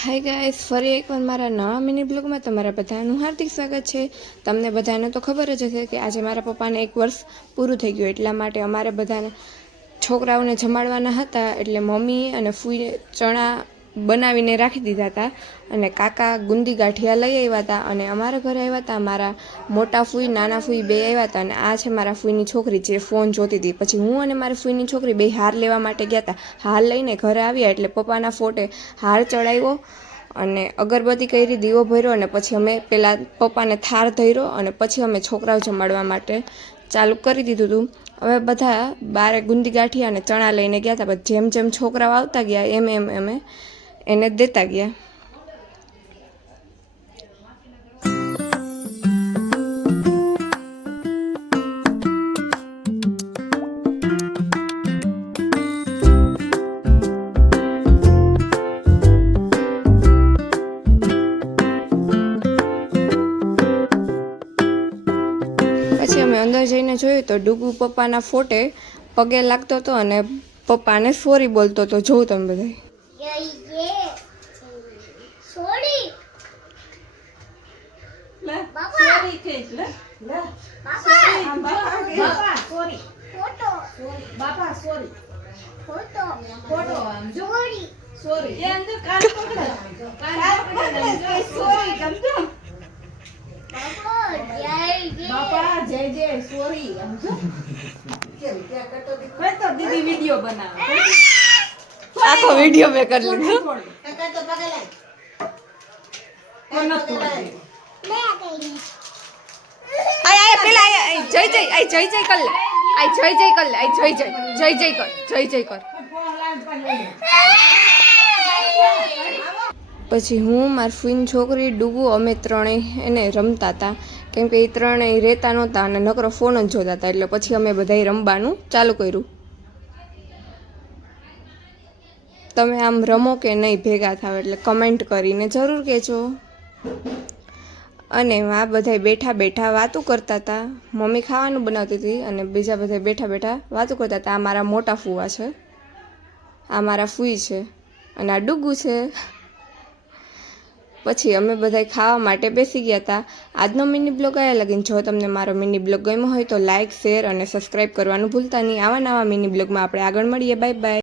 Hi guys, ફરી એકવાર મારા નવા મિની બ્લોગમાં તમારા બધાનું હાર્દિક સ્વાગત છે। તમને બધાને તો ખબર જ હશે કે આજે મારા પપ્પાને 1 વર્ષ પૂરું થઈ ગયું, એટલા માટે અમારે બધાને છોકરાઓને જમાડવાના હતા। એટલે મમ્મી અને ફૂઈ ચણા બનાવીને રાખી દીધા હતા અને કાકા ગુંદી ગાંઠિયા લઈ આવ્યા હતા અને અમારા ઘરે આવ્યા હતા મારા મોટા ફૂઈ નાના ફૂઈ બે આવ્યા હતા અને આ છે મારા ફૂઈની છોકરી જે ફોન જોતી હતી। પછી હું અને મારી ફૂઈની છોકરી બે હાર લેવા માટે ગયા હતા। હાર લઈને ઘરે આવ્યા એટલે પપ્પાના ફોટે હાર ચડાવ્યો અને અગરબત્તી કરી, દીવો ભર્યો અને પછી અમે પેલા પપ્પાને થાર ધર્યો અને પછી અમે છોકરાઓ જમાડવા માટે ચાલુ કરી દીધું હતું। હવે બધા બારે ગુંદી ગાંઠિયા અને ચણા લઈને ગયા હતા, જેમ જેમ છોકરાઓ આવતા ગયા એમ એમ અમે એને દેતા ગયા। પછી અમે અંદર જઈને જોયું તો ડુગુ પપ્પાના ફોટે પગે લાગતો હતો અને પપ્પાને સોરી બોલતો હતો। જોઉં તમે બધા બાપા જય જય સોરી તો દીદી વિડિયો બનાવે આખો વિડિયો મેં કરી લીધો। આય પેલા જય જય આય જય જય કર લે, આય જય જય કર લે, આય જય જય જય જય કર, જય જય કર। પછી હું મારી ફૂઈની છોકરી ડુગુ અમે ત્રણેય એને રમતા હતા, કેમ કે એ ત્રણેય રહેતા નહોતા અને નકરો ફોન જ જોતા હતા, એટલે પછી અમે બધાય રમવાનું ચાલુ કર્યું। તમે આમ રમો કે નહીં ભેગા થાવ એટલે કમેન્ટ કરીને જરૂર કહેજો। અને આ બધા બેઠા બેઠા વાતું કરતા હતા, મમ્મી ખાવાનું બનાવતી હતી અને બીજા બધા બેઠા બેઠા વાતું કરતા હતા। આ મારા મોટા ફૂવા છે, આ મારા ફૂઈ છે અને આ ડુગુ છે। પછી અમે બધા ખાવા માટે બેસી ગયા હતા। આજનો મિની બ્લોગ આયા લગીને જો તમને મારો મિની બ્લોગ ગમ્યો હોય તો લાઇક, શેર અને સબસ્ક્રાઈબ કરવાનું ભૂલતા નહીં। આવા નવા મિની બ્લોગમાં આપણે આગળ મળીએ। Bye bye.